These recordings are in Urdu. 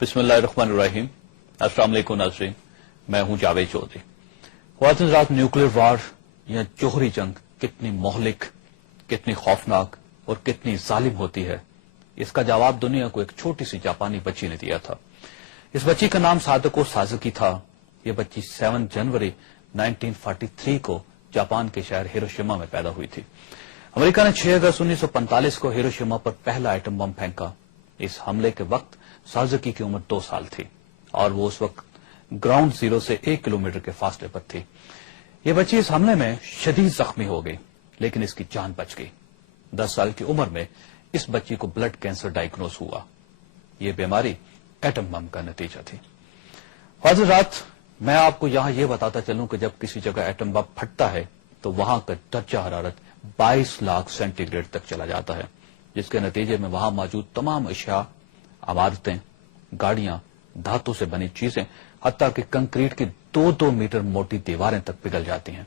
بسم اللہ الرحمن الرحیم. السلام علیکم ناظرین, میں ہوں جاوید چودھری. خواتین رات نیوکلیر وار یا جوہری جنگ کتنی مہلک, کتنی خوفناک اور کتنی ظالم ہوتی ہے, اس کا جواب دنیا کو ایک چھوٹی سی جاپانی بچی نے دیا تھا. اس بچی کا نام صادقو سازکی تھا. یہ بچی 7 جنوری 1943 کو جاپان کے شہر ہیروشیما میں پیدا ہوئی تھی. امریکہ نے 6 اگست 1945 کو ہیروشیما پر پہلا ایٹم بم پھینکا. اس حملے کے وقت سازکی کی عمر 2 سال تھی اور وہ اس وقت گراؤنڈ زیرو سے 1 کلومیٹر کے فاصلے پر تھی. یہ بچی اس حملے میں شدید زخمی ہو گئی لیکن اس کی جان بچ گئی. 10 سال کی عمر میں اس بچی کو بلڈ کینسر ڈائگنوز ہوا. یہ بیماری ایٹم بم کا نتیجہ تھی. حضرات, میں آپ کو یہاں یہ بتاتا چلوں کہ جب کسی جگہ ایٹم بم پھٹتا ہے تو وہاں کا درجہ حرارت 22 لاکھ سینٹی گریڈ تک چلا جاتا ہے, جس کے نتیجے میں وہاں موجود تمام اشیاء, عمارتیں, گاڑیاں, دھاتوں سے بنی چیزیں, حتیٰ کہ کنکریٹ کی 2-2 میٹر موٹی دیواریں تک پگھل جاتی ہیں,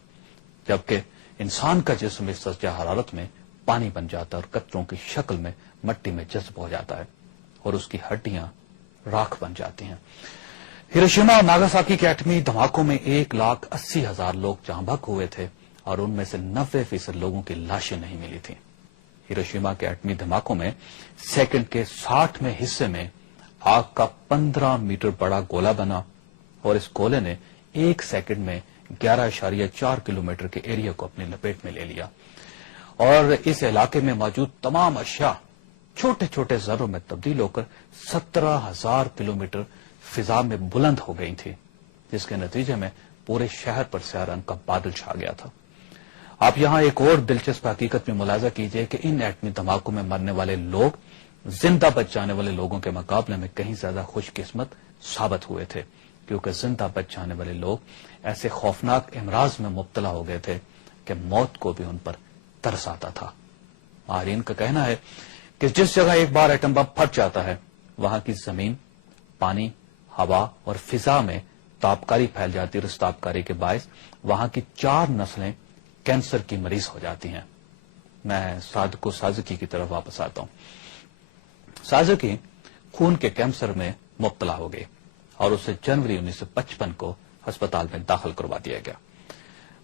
جبکہ انسان کا جسم اس درجہ حرارت میں پانی بن جاتا ہے اور قطروں کی شکل میں مٹی میں جذب ہو جاتا ہے اور اس کی ہڈیاں راکھ بن جاتی ہیں. ہیروشیما اور ناگاساکی کے ایٹمی دھماکوں میں 1,80,000 لوگ جاں بحق ہوئے تھے اور ان میں سے 90% لوگوں کی لاشیں نہیں ملی تھیں. ہیروشیما کے ایٹمی دھماکوں میں سیکنڈ کے 60ویں حصے میں آگ کا 15 میٹر بڑا گولہ بنا اور اس گولے نے 1 سیکنڈ میں 11.4 کلومیٹر کے ایریا کو اپنی لپیٹ میں لے لیا اور اس علاقے میں موجود تمام اشیاء چھوٹے چھوٹے ذروں میں تبدیل ہو کر 17,000 کلومیٹر فضا میں بلند ہو گئی تھی, جس کے نتیجے میں پورے شہر پر سیاہ رنگ کا بادل چھا گیا تھا. آپ یہاں ایک اور دلچسپ حقیقت میں ملاحظہ کیجئے کہ ان ایٹمی دھماکوں میں مرنے والے لوگ زندہ بچ جانے والے لوگوں کے مقابلے میں کہیں زیادہ خوش قسمت ثابت ہوئے تھے, کیونکہ زندہ بچ جانے والے لوگ ایسے خوفناک امراض میں مبتلا ہو گئے تھے کہ موت کو بھی ان پر ترس آتا تھا. ماہرین کا کہنا ہے کہ جس جگہ ایک بار ایٹم بم پھٹ جاتا ہے وہاں کی زمین, پانی, ہوا اور فضا میں تابکاری پھیل جاتی ہے اور اس تابکاری کے باعث وہاں کی 4 نسلیں کینسر کی مریض ہو جاتی ہیں. میں صادقو سازکی کی طرف واپس آتا ہوں. سازکی خون کے کینسر میں مبتلا ہو گئی اور اسے جنوری 1955 کو ہسپتال میں داخل کروا دیا گیا.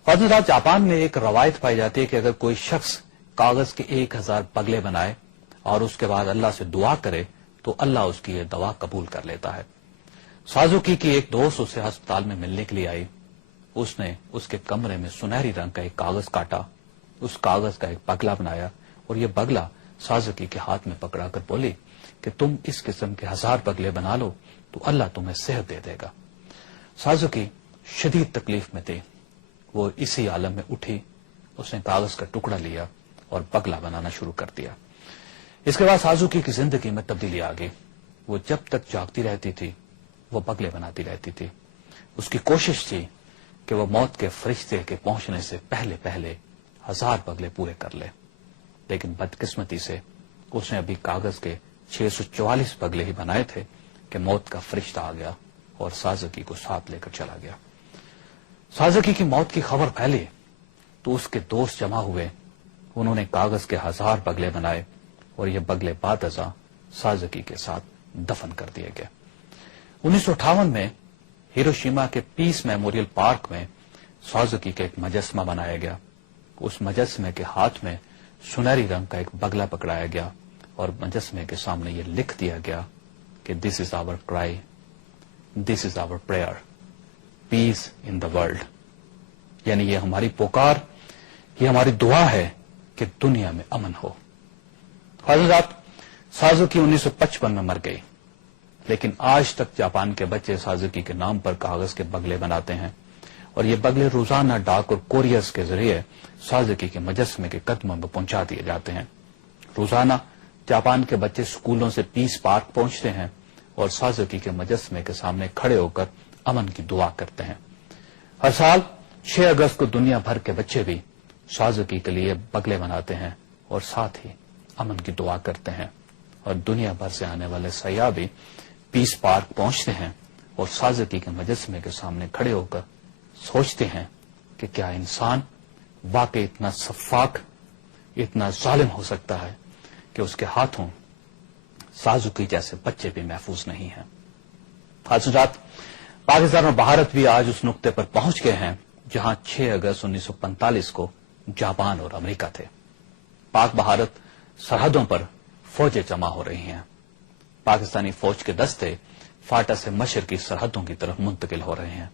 حضرات, جاپان میں ایک روایت پائی جاتی ہے کہ اگر کوئی شخص کاغذ کے 1000 پگلے بنائے اور اس کے بعد اللہ سے دعا کرے تو اللہ اس کی یہ دعا قبول کر لیتا ہے. سازکی کی ایک دوست اسے ہسپتال میں ملنے کے لیے آئی. اس نے اس کے کمرے میں سنہری رنگ کا ایک کاغذ کاٹا, اس کاغذ کا ایک پگلا بنایا اور یہ پگلا سازکی کے ہاتھ میں پکڑا کر بولی کہ تم اس قسم کے 1000 پگلے بنا لو تو اللہ تمہیں صحت دے دے گا. سازکی شدید تکلیف میں تھی. وہ اسی عالم میں اٹھی, اس نے کاغذ کا ٹکڑا لیا اور پگلا بنانا شروع کر دیا. اس کے بعد سازکی کی زندگی میں تبدیلی آ گئی. وہ جب تک جاگتی رہتی تھی وہ پگلے بناتی رہتی تھی. اس کی کوشش تھی کہ وہ موت کے فرشتے کے پہنچنے سے پہلے پہلے 1000 پگلے پورے کر لے, لیکن بدقسمتی سے اس نے ابھی کاغذ کے 644 پگلے ہی بنائے تھے کہ موت کا فرشتہ آ گیا اور سازکی کو ساتھ لے کر چلا گیا. سازکی کی موت کی خبر پھیلی تو اس کے دوست جمع ہوئے. انہوں نے کاغذ کے 1000 پگلے بنائے اور یہ پگلے بعد ازاں سازکی کے ساتھ دفن کر دیے گئے. 1958 میں ہیروشیما کے پیس میموریل پارک میں سازکی کا ایک مجسمہ بنایا گیا. اس مجسمے کے ہاتھ میں سنہری رنگ کا ایک بگلا پکڑایا گیا اور مجسمے کے سامنے یہ لکھ دیا گیا کہ دس از آور کرائی, دس از آور prayer, piece in the world. یعنی یہ ہماری پکار, یہ ہماری دعا ہے کہ دنیا میں امن ہو. حضرات, سازکی 1955 میں مر گئی, لیکن آج تک جاپان کے بچے سازکی کے نام پر کاغذ کے بگلے بناتے ہیں اور یہ بگلے روزانہ ڈاک اور کوریئرز کے ذریعے سازکی کے مجسمے کے قدموں میں پہنچا دیے جاتے ہیں. روزانہ جاپان کے بچے سکولوں سے پیس پارک پہنچتے ہیں اور سازکی کے مجسمے کے سامنے کھڑے ہو کر امن کی دعا کرتے ہیں. ہر سال 6 اگست کو دنیا بھر کے بچے بھی سازکی کے لیے بگلے بناتے ہیں اور ساتھ ہی امن کی دعا کرتے ہیں, اور دنیا بھر سے آنے والے سیاح بھی پیس پارک پہنچتے ہیں اور سازکی کے مجسمے کے سامنے کھڑے ہو کر سوچتے ہیں کہ کیا انسان واقعی اتنا سفاک, اتنا ظالم ہو سکتا ہے کہ اس کے ہاتھوں سازکی جیسے بچے بھی محفوظ نہیں ہیں. آج رات پاکستان اور بھارت بھی آج اس نقطے پر پہنچ گئے ہیں جہاں 6 اگست 1945 کو جاپان اور امریکہ تھے. پاک بھارت سرحدوں پر فوجیں جمع ہو رہی ہیں. پاکستانی فوج کے دستے فاٹا سے مشرقی سرحدوں کی طرف منتقل ہو رہے ہیں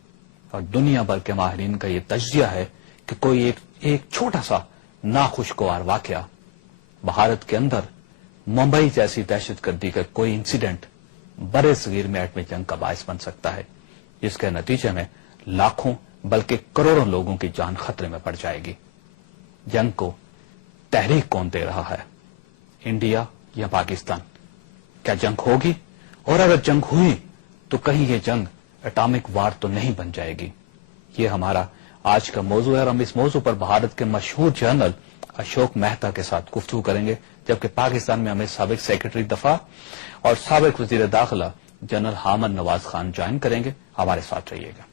اور دنیا بھر کے ماہرین کا یہ تجزیہ ہے کہ کوئی ایک چھوٹا سا ناخوشگوار واقعہ بھارت کے اندر ممبئی جیسی دہشت گردی کا کوئی انسیڈنٹ برے صغیر میں ایٹمی جنگ کا باعث بن سکتا ہے، جس کے نتیجے میں لاکھوں بلکہ کروڑوں لوگوں کی جان خطرے میں پڑ جائے گی. جنگ کو تحریک کون دے رہا ہے، انڈیا یا پاکستان؟ کیا جنگ ہوگی؟ اور اگر جنگ ہوئی تو کہیں یہ جنگ اٹامک وار تو نہیں بن جائے گی؟ یہ ہمارا آج کا موضوع ہے اور ہم اس موضوع پر بھارت کے مشہور جنرل اشوک مہتا کے ساتھ گفتگو کریں گے، جبکہ پاکستان میں ہمیں سابق سیکرٹری دفاع اور سابق وزیر داخلہ جنرل حامد نواز خان جوائن کریں گے. ہمارے ساتھ رہیے گا.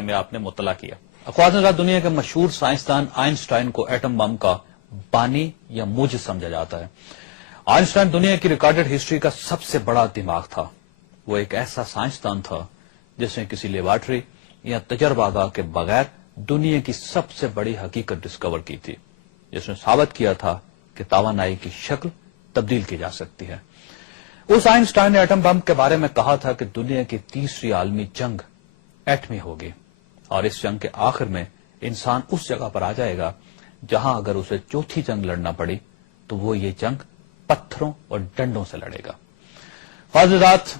میں آپ نے مطلع کیا اقوام متحدہ دنیا کے مشہور سائنسدان آئنسٹائن کو ایٹم بم کا بانی یا موجد سمجھا جاتا ہے. آئنسٹائن دنیا کی ریکارڈڈ ہسٹری کا سب سے بڑا دماغ تھا. وہ ایک ایسا سائنسدان تھا جس نے کسی لیبارٹری یا تجربہ گاہ کے بغیر دنیا کی سب سے بڑی حقیقت ڈسکور کی تھی، جس نے ثابت کیا تھا کہ توانائی کی شکل تبدیل کی جا سکتی ہے. اس آئنسٹائن نے ایٹم بم کے بارے میں کہا تھا کہ دنیا کی تیسری عالمی جنگ ایٹمی ہوگی اور اس جنگ کے آخر میں انسان اس جگہ پر آ جائے گا جہاں اگر اسے چوتھی جنگ لڑنا پڑی تو وہ یہ جنگ پتھروں اور ڈنڈوں سے لڑے گا. حضرات،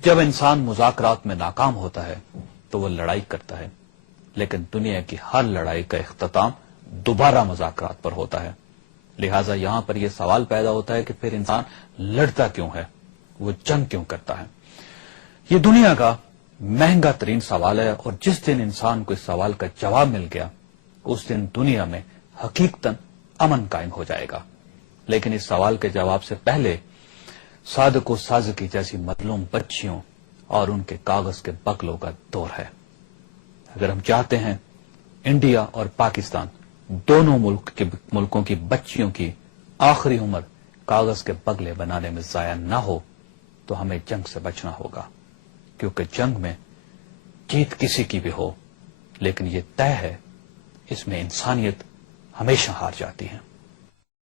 جب انسان مذاکرات میں ناکام ہوتا ہے تو وہ لڑائی کرتا ہے، لیکن دنیا کی ہر لڑائی کا اختتام دوبارہ مذاکرات پر ہوتا ہے. لہٰذا یہاں پر یہ سوال پیدا ہوتا ہے کہ پھر انسان لڑتا کیوں ہے، وہ جنگ کیوں کرتا ہے؟ یہ دنیا کا مہنگا ترین سوال ہے اور جس دن انسان کو اس سوال کا جواب مل گیا اس دن دنیا میں حقیقتاً امن قائم ہو جائے گا. لیکن اس سوال کے جواب سے پہلے صادق و سازکی جیسی مظلوم بچیوں اور ان کے کاغذ کے بغلوں کا دور ہے. اگر ہم چاہتے ہیں انڈیا اور پاکستان دونوں ملکوں کی بچیوں کی آخری عمر کاغذ کے بغلے بنانے میں ضائع نہ ہو تو ہمیں جنگ سے بچنا ہوگا، کیونکہ جنگ میں جیت کسی کی بھی ہو لیکن یہ طے ہے اس میں انسانیت ہمیشہ ہار جاتی ہے.